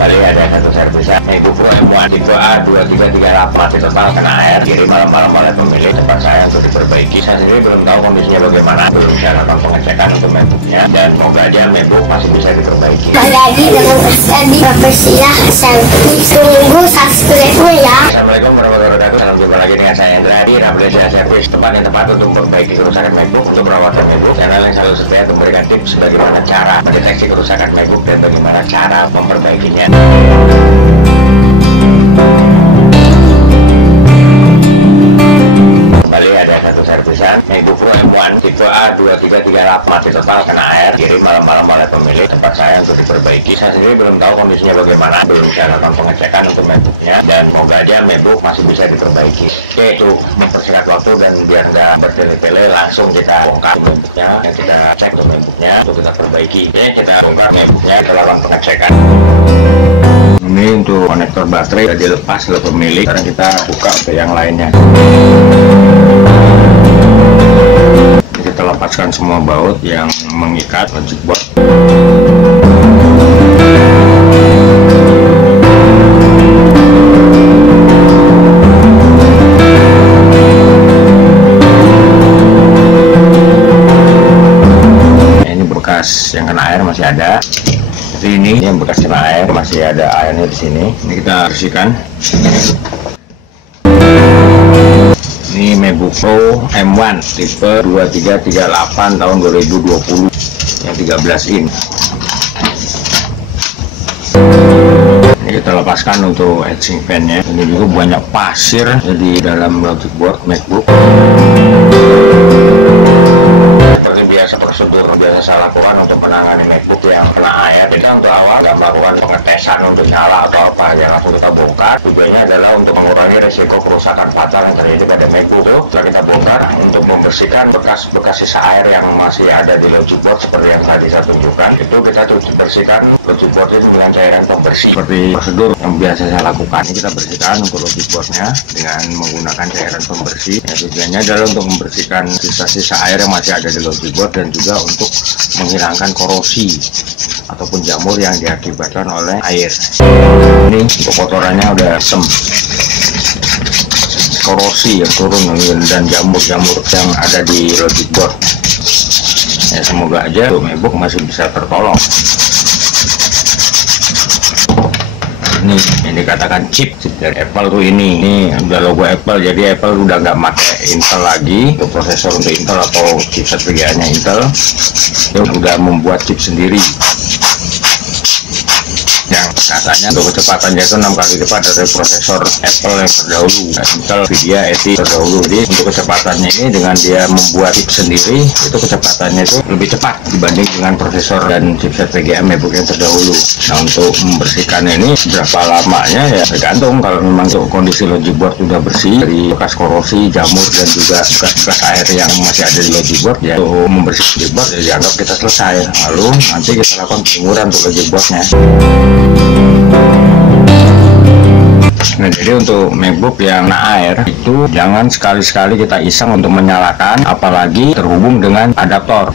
Kembali ada satu servisan MacBook Pro M1 tipe A2338 total kena air, kirim malam-malam oleh pemilik. Tempat saya untuk diperbaiki. Saya sendiri belum tahu kondisinya bagaimana, belum saya lakukan pengecekan untuk MacBooknya, dan semoga aja MacBook masih bisa diperbaiki. Lagi dengan di Persia Selfie, tunggu subscribe ya. Assalamualaikum warahmatullahi wabarakatuh. Salam jumpa lagi dengan saya Indra di Rafflesia Service, tempat yang tepat untuk memperbaiki kerusakan MacBook, untuk perawatan MacBook. Channel yang selalu setia untuk memberikan tips bagaimana cara mendeteksi kerusakan MacBook dan bagaimana cara memperbaikinya. Kembali ada satu servisan MacBook Pro M1 tipe A2338 total kena air, kirim malam-malam oleh pemilik. Tempat saya untuk diperbaiki. Saya sendiri belum tahu kondisinya bagaimana, belum saya lakukan pengecekan untuk MacBooknya, dan semoga aja MacBook masih bisa diperbaiki. Oke, untuk mempersingkat waktu dan biar nggak bertele-tele, langsung kita bongkar MacBooknya dan kita cek untuk MacBooknya untuk kita perbaiki. Oke, kita bongkar MacBooknya, kita lakukan pengecekan. Ini untuk konektor baterai sudah dilepas oleh pemilik. Sekarang kita buka ke yang lainnya. Kita lepaskan semua baut yang mengikat logic board. Ini bekas yang kena air masih ada. Jadi ini yang bekas kena air, masih ada airnya di sini. Ini kita bersihkan. Ini MacBook Pro M1 tipe 2338 tahun 2020 yang 13 in. Ini kita lepaskan untuk etching fan-nya. Ini juga banyak pasir di dalam logic board MacBook. Seperti biasa, prosedur biasa saya lakukan untuk menangani MacBook yang kena air. Kita untuk awal nggak melakukan pengetesan untuk nyala atau apa, yang langsung kita bongkar. Tujuannya adalah untuk mengurangi resiko kerusakan fatal yang terjadi pada MacBook. Setelah kita bongkar, untuk membersihkan bekas-bekas sisa air yang masih ada di logic board seperti yang tadi saya tunjukkan, itu kita bersihkan logic board itu dengan cairan pembersih. Seperti prosedur yang biasa saya lakukan, ini kita bersihkan untuk logic boardnya dengan menggunakan cairan pembersih. Ya, tujuannya adalah untuk membersihkan sisa-sisa air yang masih ada di logic board dan juga untuk menghilangkan korosi ataupun jamur yang diakibatkan oleh air. Ini untuk kotorannya udah sem, korosi yang turun dan jamur-jamur yang ada di logic board. Ya, semoga aja MacBook masih bisa tertolong. Ini yang dikatakan chip dari Apple tuh ini udah logo Apple, jadi Apple udah nggak pakai Intel lagi untuk prosesor untuk Intel atau chipset VGA-nya Intel. Dia udah membuat chip sendiri yang katanya untuk kecepatannya itu 6 kali lipat dari prosesor Apple yang terdahulu, Intel VGA ETI terdahulu. Jadi untuk kecepatannya ini, dengan dia membuat chip sendiri, itu kecepatannya itu lebih cepat dibanding dengan prosesor dan chipset VGA MacBook yang terdahulu. Nah, untuk membersihkan ini berapa lamanya ya tergantung. Kalau memang untuk kondisi logic board sudah bersih dari bekas korosi, jamur dan juga bekas-bekas air yang masih ada di logic board, ya untuk membersihkan logic board ya dianggap kita selesai. Lalu nanti kita lakukan penjemuran untuk logic boardnya. Nah, jadi untuk MacBook yang kena air itu jangan sekali-sekali kita iseng untuk menyalakan, apalagi terhubung dengan adaptor.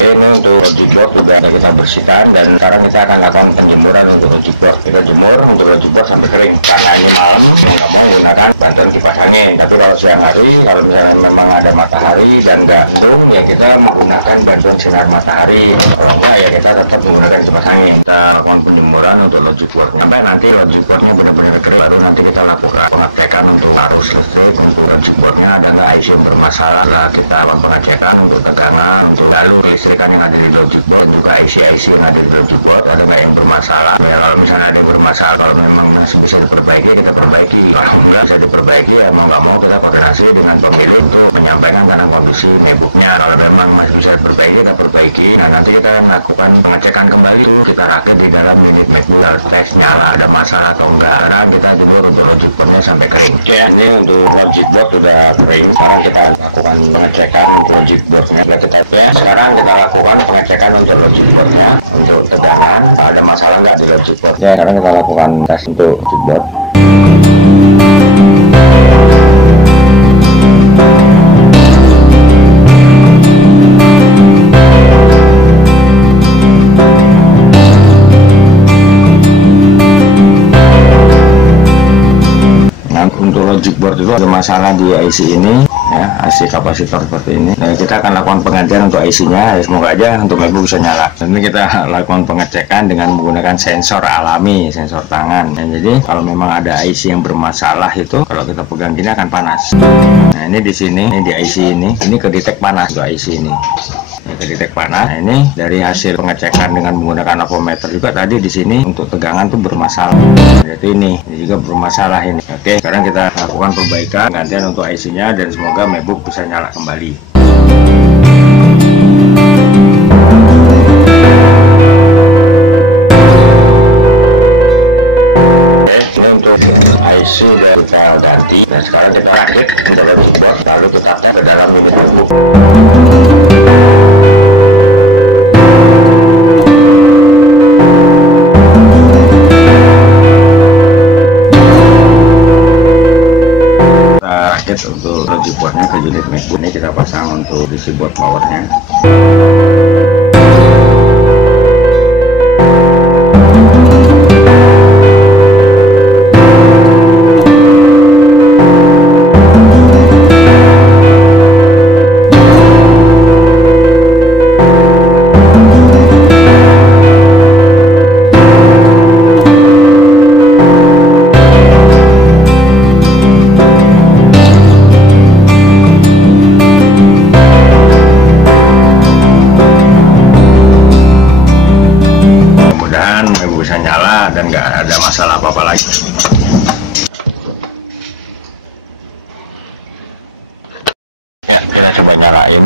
Ini untuk logic board sudah kita bersihkan, dan sekarang kita akan lakukan penjemuran untuk logic board. Kita jemur untuk logic board sampai kering. Karena ini malam, kita mau menggunakan bantuan kipas angin. Tapi kalau siang hari, kalau misalnya memang ada matahari dan nggak mendung, ya kita menggunakan bantuan sinar matahari. Kalau enggak, ya kita tetap menggunakan kipas angin. Kita lakukan penjemuran untuk logic board sampai nanti logic boardnya benar-benar kering. Baru nanti kita lakukan pengecekan untuk arus listrik, untuk logic boardnya ada nggak IC yang bermasalah. Lah kita lakukan pengecekan untuk tegangan, untuk jalur listrikan yang ada di logic board, juga IC yang ada di logic board ada nggak yang bermasalah. Ya, kalau misalnya ada yang bermasalah, kalau memang masih bisa diperbaiki, kita perbaiki. Kalau nggak bisa diperbaiki, emang nggak mau, kita koordinasi dengan pemilik untuk menyampaikan tentang kondisi MacBooknya. Kalau memang masih bisa diperbaiki, kita perbaiki. Nah, nanti kita melakukan pengecekan kembali, kita rakit di dalam unit MacBook, tes nyala ada masalah atau enggak. Karena kita jemur untuk logic boardnya sampai kering. Oke, ini untuk logic board sudah kering. Sekarang kita lakukan pengecekan untuk logic boardnya. Sekarang kita lakukan pengecekan untuk logic boardnya, untuk tegangan ada masalah nggak di logic board. Ya, sekarang kita lakukan tes untuk logic board. logic board itu ada masalah di IC ini ya, IC kapasitor seperti ini. Nah, kita akan lakukan penggantian untuk IC-nya ya, semoga aja untuk MacBook bisa nyala. Dan ini kita lakukan pengecekan dengan menggunakan sensor alami, sensor tangan. Nah, jadi kalau memang ada IC yang bermasalah itu kalau kita pegang gini akan panas. Nah, ini di sini, ini di IC ini kedetek panas untuk IC ini. Ini kedetek panas. Nah, ini dari hasil pengecekan dengan menggunakan avometer juga tadi di sini untuk tegangan tuh bermasalah. Jadi ini juga bermasalah ini. Oke, sekarang kita lakukan perbaikan gantian untuk IC-nya dan semoga MacBook bisa nyala kembali. Oke, untuk IC sudah kita ganti dan sekarang kita rakit ke dalam keyboard lalu kita tap ke dalam unit MacBook. Untuk logic boardnya ke unit MacBook ini kita pasang untuk DC board powernya. Bisa nyala dan nggak ada masalah apa-apa lagi. Ya, kita coba nyalain.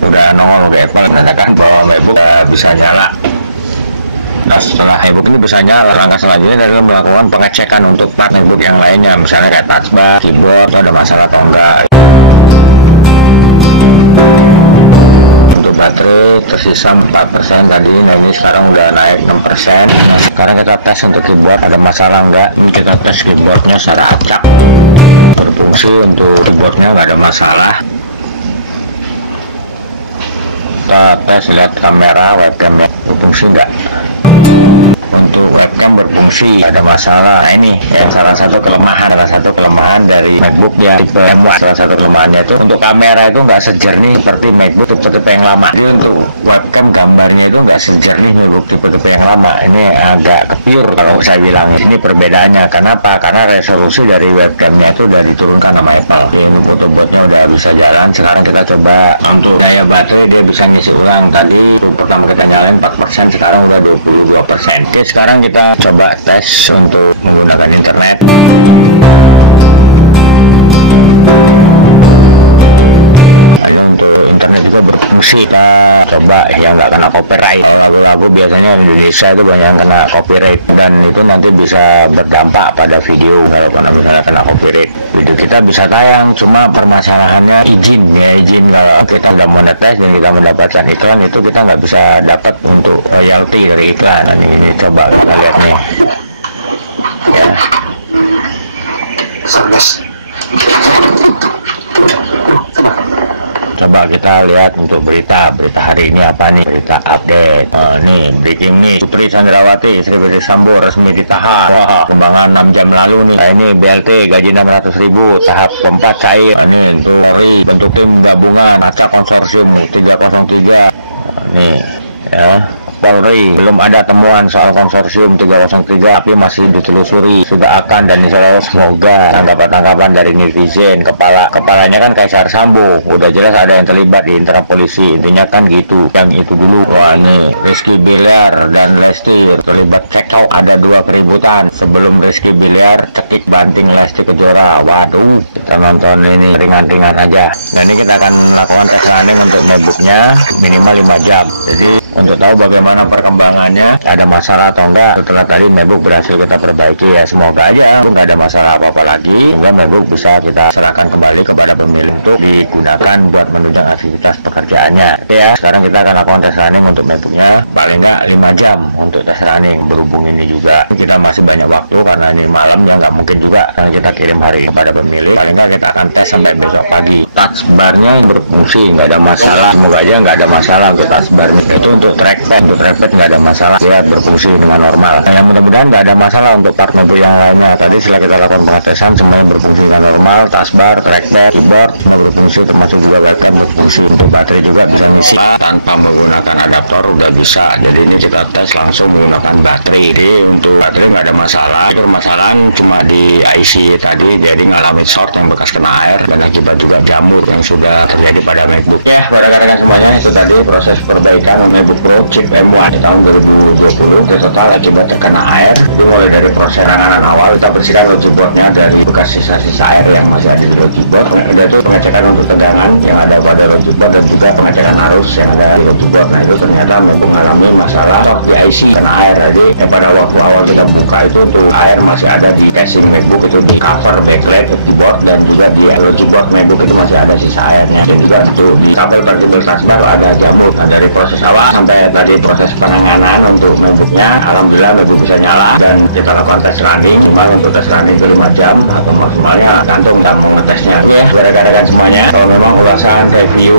Udah nongol ke Apple mengatakan bahwa MacBook bisa nyala. Nah, setelah MacBook ini bisa nyala, langkah selanjutnya adalah melakukan pengecekan untuk part MacBook yang lainnya, misalnya kayak touchbar, keyboard, itu ada masalah atau enggak. Baterai tersisa 4% tadi, nah ini sekarang udah naik 6%. Nah, sekarang kita tes untuk keyboard ada masalah enggak. Kita tes keyboardnya secara acak, berfungsi. Untuk keyboardnya nggak ada masalah. Kita tes lihat kamera webcamnya berfungsi enggak. Untuk webcam berfungsi, ada masalah. Nah, ini ya salah satu kelemahan dari MacBook ya tipe M1. Salah satu kelemahannya itu untuk kamera itu nggak sejernih seperti MacBook tipe yang lama. Jadi untuk webcam gambarnya itu nggak sejernih MacBook tipe yang lama. Ini agak kepiur kalau saya bilang. Ini perbedaannya. Kenapa? Karena resolusi dari webcamnya itu udah diturunkan sama Apple. Jadi untuk photobotnya udah bisa jalan. Sekarang kita coba untuk daya baterai, dia bisa ngisi ulang. Tadi pertama kita nyalain 4%, sekarang udah 22%. Oke, sekarang kita coba tes untuk menggunakan internet. Untuk internet juga berfungsi. Kita coba yang nggak kena copyright. Lagu-lagu biasanya di Indonesia itu banyak yang kena copyright dan itu nanti bisa berdampak pada video kalau misalnya kena copyright. Video kita bisa tayang, cuma permasalahannya izin ya, izin. Kalau kita udah monetize dan kita mendapatkan iklan itu kita nggak bisa dapat untuk royalti dari iklan. Nah, ini coba kita lihat nih ya. Coba kita lihat untuk berita hari ini apa nih, berita update. Nih breaking news, Putri Chandrawati istri Verdi Sambo resmi ditahan. Wah, kembangan 6 jam lalu nih. Nah, ini BLT gaji 600.000 tahap keempat cair. Ini untuk Polri bentuk tim gabungan acak konsorsium 303. Nih ya, Polri belum ada temuan soal konsorsium 303 tapi masih ditelusuri, sudah akan dan insya semoga tanggapan dari netizen. Kepalanya kan Kaisar Sambo, udah jelas ada yang terlibat di internal polisi, intinya kan gitu. Yang itu dulu. Wah, nih Rizky Bilar dan Lesti terlibat cekcok, ada 2 keributan sebelum Rizky Bilar cekik banting Lesti Kejora. Waduh, kita nonton ini ringan-ringan aja. Nah, ini kita akan melakukan tes running untuk MacBooknya minimal 5 jam. Jadi untuk tahu bagaimana perkembangannya, ada masalah atau enggak. Setelah tadi MacBook berhasil kita perbaiki ya, semoga aja nggak ada masalah apa-apa lagi. Semoga MacBook bisa kita serahkan kembali kepada pemilik untuk digunakan buat menunjang aktivitas pekerjaannya. Oke ya, sekarang kita akan lakukan tes running untuk MacBooknya paling nggak 5 jam untuk tes running. Berhubung ini juga kita masih banyak waktu karena ini malam ya, nggak mungkin juga karena kita kirim hari kepada pemilik. Paling nggak kita akan tes sampai besok pagi. Touch barnya berfungsi, nggak ada masalah. Semoga aja nggak ada masalah untuk touch barnya. Itu untuk trackpad nggak ada masalah, dia berfungsi dengan normal. Yang mudah-mudahan nggak ada masalah untuk part mobil yang lainnya. Tadi setelah kita lakukan pengetesan semuanya berfungsi dengan normal, taskbar, trackpad, keyboard semua berfungsi, termasuk juga webcam berfungsi. Untuk baterai juga bisa ngisi tanpa menggunakan adaptor, udah bisa. Jadi ini kita tes langsung menggunakan baterai. Jadi untuk baterai nggak ada masalah. Permasalahan cuma di IC tadi, jadi ngalamin short yang bekas kena air dan akibat juga jamur yang sudah terjadi pada MacBook. Ya, rekan-rekan semuanya, itu tadi proses perbaikan MacBook Pro chip M1 di tahun 2020. Di total akibat terkena air, mulai dari proses penanganan awal, kita bersihkan logic boardnya dari bekas sisa-sisa air yang masih ada di logic board. Kemudian itu pengecekan untuk tegangan yang ada pada logic board dan juga pengecekan arus yang ada di logic board. Nah itu ternyata MacBook mengalami masalah short di IC kena air. Jadi pada waktu awal kita buka itu untuk air masih ada di casing MacBook, itu di cover backlight logic board, dan juga di logic board MacBook itu masih ada sisa airnya. Dan juga itu di kabel vertical transfer ada jamur. Nah, dari proses awal sampai tadi proses penanganan untuk MacBooknya, alhamdulillah MacBook bisa nyala dan kita lakukan tes running. Cuma untuk tes running itu 5 jam atau maksimalnya gantung dan mengetesnya. Ya, rekan-rekan semuanya, kalau memang ulasan review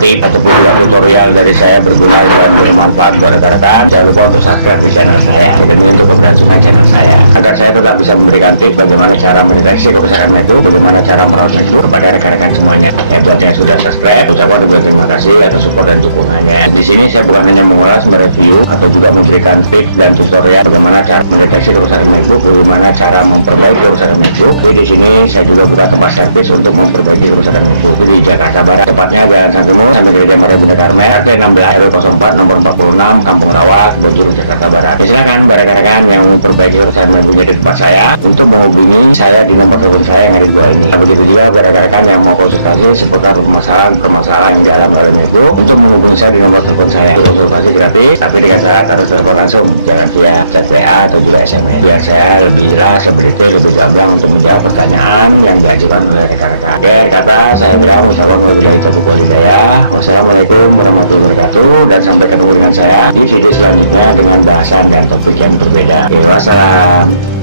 tip ataupun tutorial dari saya berguna dan bermanfaat buat rekan-rekan, jangan lupa untuk subscribe di channel saya dan untuk keberhasilan channel saya agar saya tetap bisa memberikan tips bagaimana cara mendeteksi kerusakan MacBook, bagaimana cara merawat MacBook kepada rekan-rekan semuanya. Buat yang sudah subscribe, ucapkan terima kasih atas support dan dukungannya. Di sini saya bukan hanya mengulas, mereview atau juga memberikan tips dan tutorial bagaimana cara mendeteksi kerusakan MacBook, bagaimana cara memperbaiki kerusakan MacBook. Jadi di sini saya juga punya tempat servis untuk memperbaiki kerusakan MacBook di Jakarta Barat, tepatnya Jalan Santimun sampai Gereja Maria Bunda Karmel, RT 16 RW 04 nomor 46 Kampung Rawa, Bonjol, Jakarta Barat. Silakan rekan-rekan yang memperbaiki kerusakan MacBook di tempat saya untuk menghubungi saya di nomor telepon saya yang ada di bawah ini. Begitu juga rekan-rekan yang mau konsultasi seputar permasalahan yang dialami oleh MacBook, untuk menghubungi saya di nomor telepon saya. Konsultasi gratis, tapi dengan syarat harus telepon langsung, jangan via chat WA atau juga SMS, biar saya lebih jelas, lebih detail, lebih gamblang untuk menjawab pertanyaan yang diajukan oleh rekan-rekan. Oke, kata saya bilang wassalamualaikum warahmatullahi wabarakatuh, dan sampai ketemu dengan saya di video selanjutnya dengan bahasan dan topik yang berbeda. Wassalam.